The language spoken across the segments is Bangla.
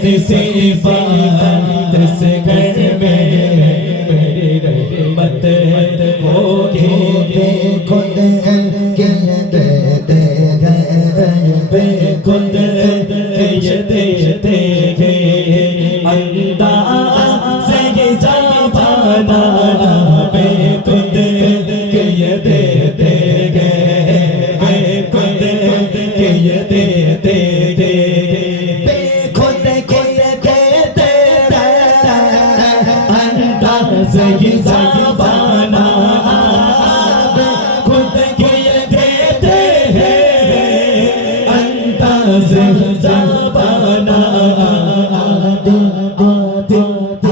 से बात से घर में मेरी रहमत होगी खुद के देते हैं खुद ये देते हैं अंदाज़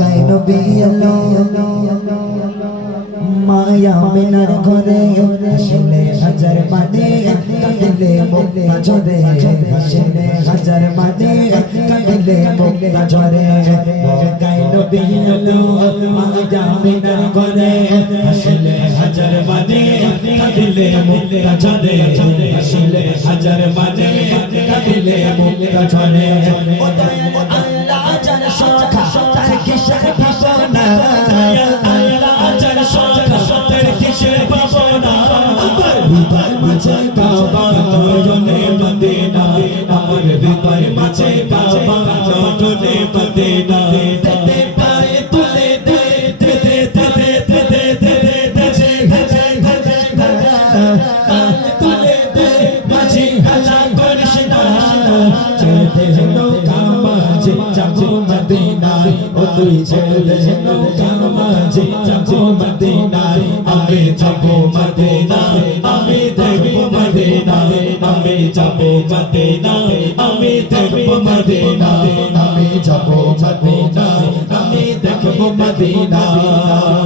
তাই নবী আলো। মায়া মিনার ঘরে আসলে হাজার মাদে কাঁদিলে মুক্তা ঝরে। আসলে হাজার মাদে কাঁদিলে মুক্তা ঝরে। তাই নবী আলো মায়া মিনার ঘরে আসলে হাজার মাদে কাঁদিলে মুক্তা ঝরে আসলে হাজার মানে কাঁদিলে মুক্তা ঝরে। আল্লাহ যার সখা তার কিসের ভাবনা? আল্লাহ যার সখা তার কিসের ভাবনা? হৃদয় মাঝে কাবা নয়নে মদিনা। আমার হৃদয় মাঝে কাবা নয়নে মদিনা। চলতে নৌকা মাঝে যাব মদিনায় ও তুই ছেড়ে নৌকা মাঝে যাব মদিনায় আমি যাব মদিনায় আমি দেখব মদিনায় আমি যাব মদিনায় আমি দেখব মদিনায় আমি যাব মদিনায় আমি দেখব মদিনায়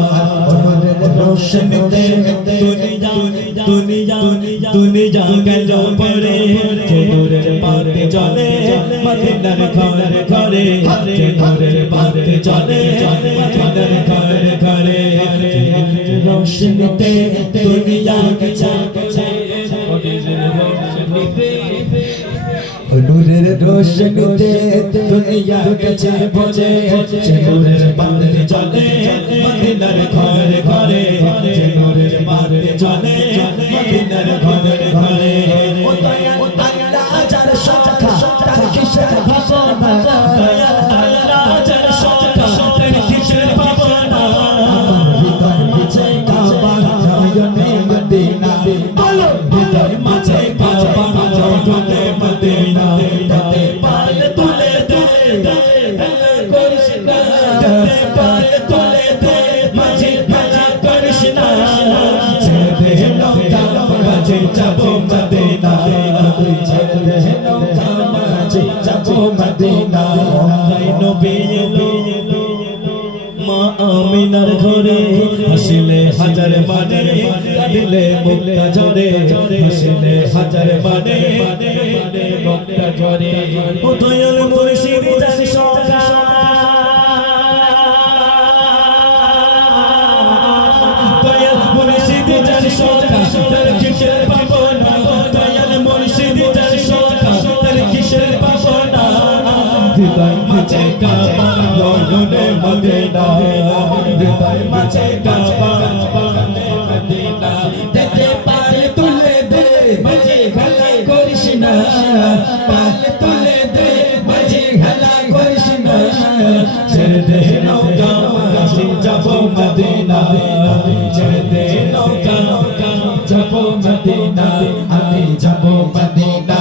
रोशन ते दुनिया दुनिया दुनिया गल पड़े चोर बात चले मदीनर घर घरे चोर बात चले मदीनर घर घरे रोशन ते दुनिया গেছে নূরের দুনিয়া গেছে বোঝে নূরের পাতে চলে, মদিনার ঘরে ঘরে। নূরের পাতে চলে, মদিনার ঘরে ঘরে। আল্লাহ যার সখা তার কিসের ভাবনা? আল্লাহ যার সখা তার কিসের ভাবনা? আমার হৃদয় মাঝে কাবা নয়নে মদিনা বলো, হৃদয় মাঝে কাবা নয়নে মাঝে যাব মদিনা তুই ছেড়ে নৌকা মাঝে যাব মদিনা তাই নবী মা আমিনার ঘরে হাসিলে হাজার মানে কাঁদিলে মুক্তা ঝরে। হাসিলে হাজার মানে মুক্তা ঝরে। দয়াল মুর্শিদ হৃদয় মাঝে কাবা লড়নে মদিনা হৃদয় মাঝে কাবা লড়নে মদিনা দেখে পালে তুলে দে, মাঝে ভালা করিস না। পালে তুলে দে, মাঝে ভালা করিস না। ছেড়ে দে নৌকা কাছে যাব মদিনা। ছেড়ে দে নৌকা যাব মদিনা। আমি যাব মদিনা।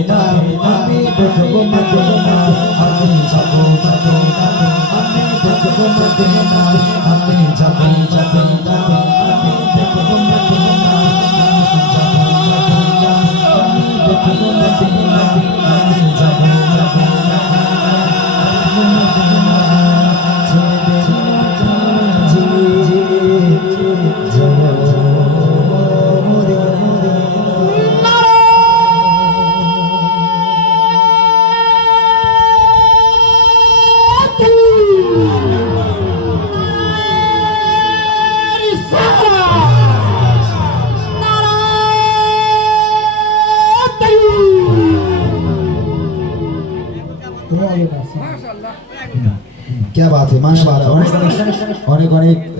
क्या बात है माशा अनेक अनेक अनेक